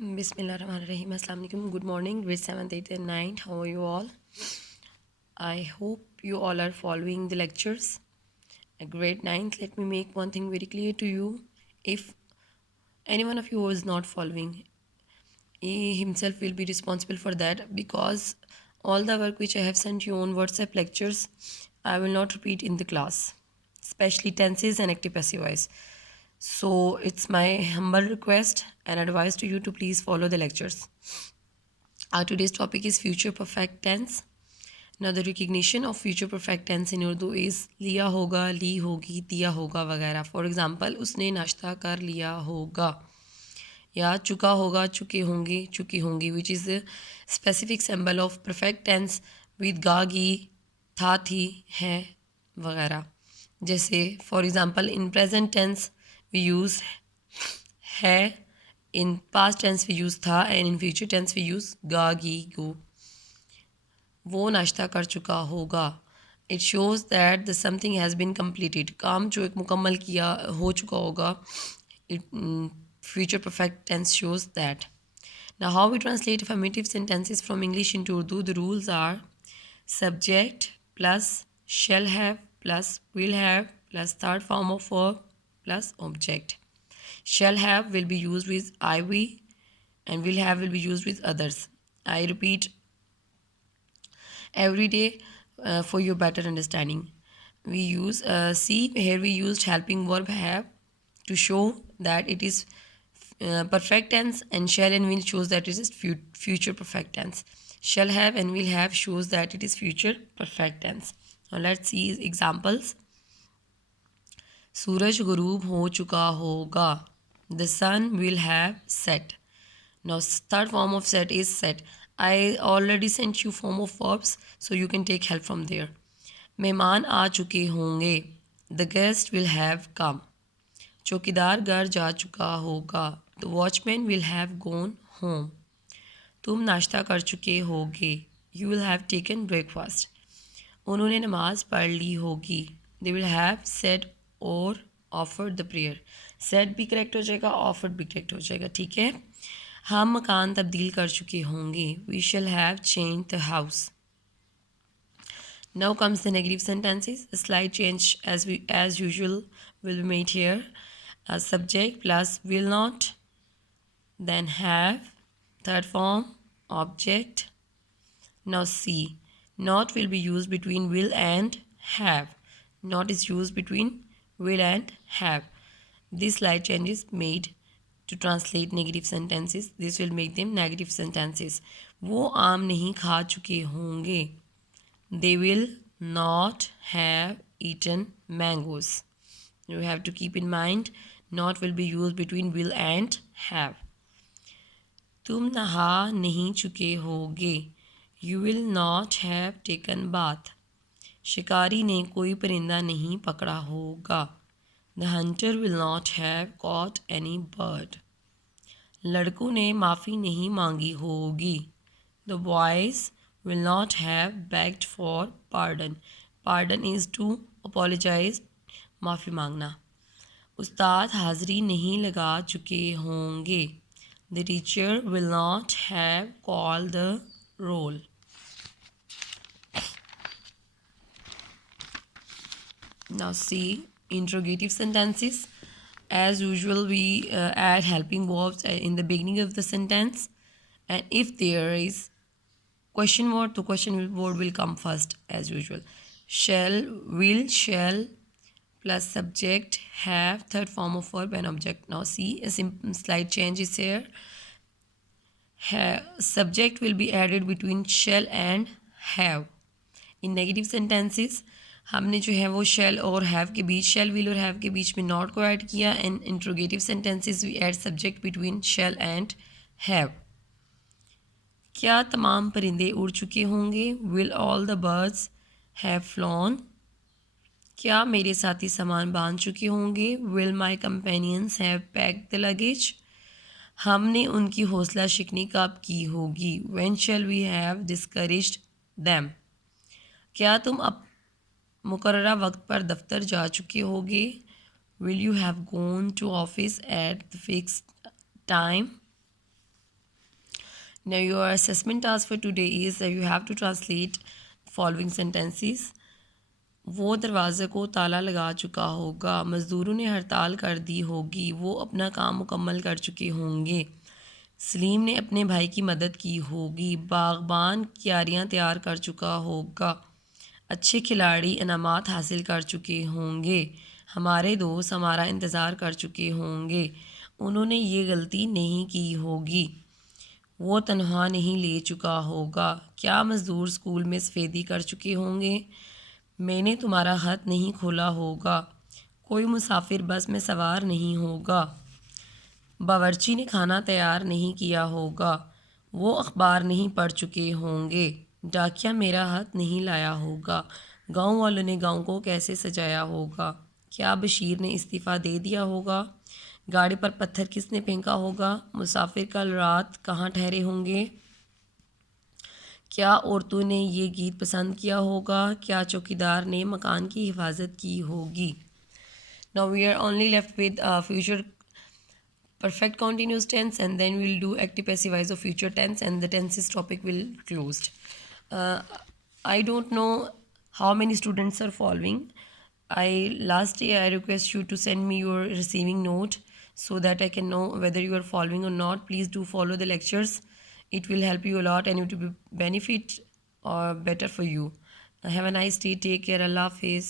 Bismillahirrahmanirrahim. Assalamu alaikum. Good morning. Grade 7th, 8th and 9th. How are you all? I hope you all are following the lectures. At grade 9th, let me make one thing very clear to you. If any one of you is not following, he himself will be responsible for that, because all the work which I have sent you on WhatsApp lectures, I will not repeat in the class, especially tenses and active passive voice. So it's my humble request and advice to you to please follow the lectures. Our today's topic is future perfect tense. Now the recognition of future perfect tense in Urdu is लिया होगा, ली होगी, दिया होगा वगैरह. For example, उसने नाश्ता कर लिया होगा, या चुका होगा, चुके होंगे, चुकी होंगी, which is a specific symbol of perfect tense with गा, गी, था, थी, है वगैरह. जैसे for example, in present tense we use है, in past tense we use था, and in future tense we use गा, गी, गो. वो नाश्ता कर चुका होगा. It shows that the something has been completed. काम जो एक मुकम्मल किया हो चुका होगा. It future perfect tense shows that. Now how we translate affirmative sentences from English into Urdu? The rules are subject plus shall have plus will have plus third form of verb plus object. Shall have will be used with I, we, and will have will be used with others. I repeat every day for your better understanding. We use see here we used helping verb have to show that it is perfect tense, and shall and will shows that it is future perfect tense. Shall have and will have shows that it is future perfect tense. Now let's see examples. सूरज गुरूब हो चुका होगा. The sun will have set. Now third form of set is set. I already sent you form of verbs, so you can take help from there. मेहमान आ चुके होंगे. The guest will have come. चौकीदार घर जा चुका होगा. The watchman will have gone home. तुम नाश्ता कर चुके होगे. You will have taken breakfast. उन्होंने नमाज पढ़ ली होगी. They will have said or offered the prayer. Said भी करेक्ट हो जाएगा, offered भी करेक्ट हो जाएगा. ठीक है. हम मकान तब्दील कर चुके होंगे. We shall have changed the house. Now comes the negative sentences. A slight change as usual will be made here. A subject plus will not, then have, third form, object. Now see, not will be used between will and have. Not is used between will and have. This slight change is made to translate negative sentences. This will make them negative sentences. वो आम नहीं खा चुके होंगे. They will not have eaten mangoes. You have to keep in mind, not will be used between will and have. तुम नहा नहीं चुके होगे. You will not have taken bath. शिकारी ने कोई परिंदा नहीं पकड़ा होगा. The hunter will not have caught any bird. लड़कों ने माफ़ी नहीं मांगी होगी. The boys will not have begged for pardon. Pardon is to apologize, माफ़ी मांगना. उस्ताद हाज़री नहीं लगा चुके होंगे. The teacher will not have called the roll. Now see interrogative sentences. As usual, we add helping verbs in the beginning of the sentence, and if there is question word, the question word will come first as usual. Shall, will, shall plus subject, have, third form of verb and object. Now see a slight change is here. Subject will be added between shall and have. In negative sentences हमने जो है वो shall और have के बीच, shall, will और have के बीच में not को ऐड किया. And interrogative sentences we add subject between shall and have. क्या तमाम परिंदे उड़ चुके होंगे. Will all the birds have flown. क्या मेरे साथी सामान बांध चुके होंगे. Will my companions have packed the luggage. हमने उनकी हौसला शिकनी कब की होगी. When shall we have discouraged them. क्या तुम अब मुकर्ररा वक्त पर दफ्तर जा चुके होगे. Will you have gone to office at the fixed time. Now, your assessment task for today is that you have to translate following sentences. वो दरवाज़े को ताला लगा चुका होगा, मज़दूरों ने हड़ताल कर दी होगी, वो अपना काम मुकम्मल कर चुके होंगे, सलीम ने अपने भाई की मदद की होगी, बागबान क्यारियाँ तैयार कर चुका होगा, अच्छे खिलाड़ी इनामात हासिल कर चुके होंगे, हमारे दोस्त हमारा इंतज़ार कर चुके होंगे, उन्होंने ये गलती नहीं की होगी, वो तनख्वाह नहीं ले चुका होगा, क्या मज़दूर स्कूल में सफ़ेदी कर चुके होंगे, मैंने तुम्हारा ख़त नहीं खोला होगा, कोई मुसाफिर बस में सवार नहीं होगा, बावर्ची ने खाना तैयार नहीं किया होगा, वो अखबार नहीं पढ़ चुके होंगे, डाकिया मेरा हाथ नहीं लाया होगा, गांव वालों ने गांव को कैसे सजाया होगा, क्या बशीर ने इस्तीफ़ा दे दिया होगा, गाड़ी पर पत्थर किसने फेंका होगा, मुसाफिर कल रात कहाँ ठहरे होंगे, क्या औरतों ने ये गीत पसंद किया होगा, क्या चौकीदार ने मकान की हिफाजत की होगी. Now we are only left with future perfect continuous tense, and then we'll do active passive voice of future tense, and the tenses topic will closed. uh, I don't know how many students are following. I last day I request you to send me your receiving note so that I can know whether you are following or not. Please do follow the lectures. It will help you a lot and it will be benefit or better for you. Have a nice day. Take care. Allah Hafiz.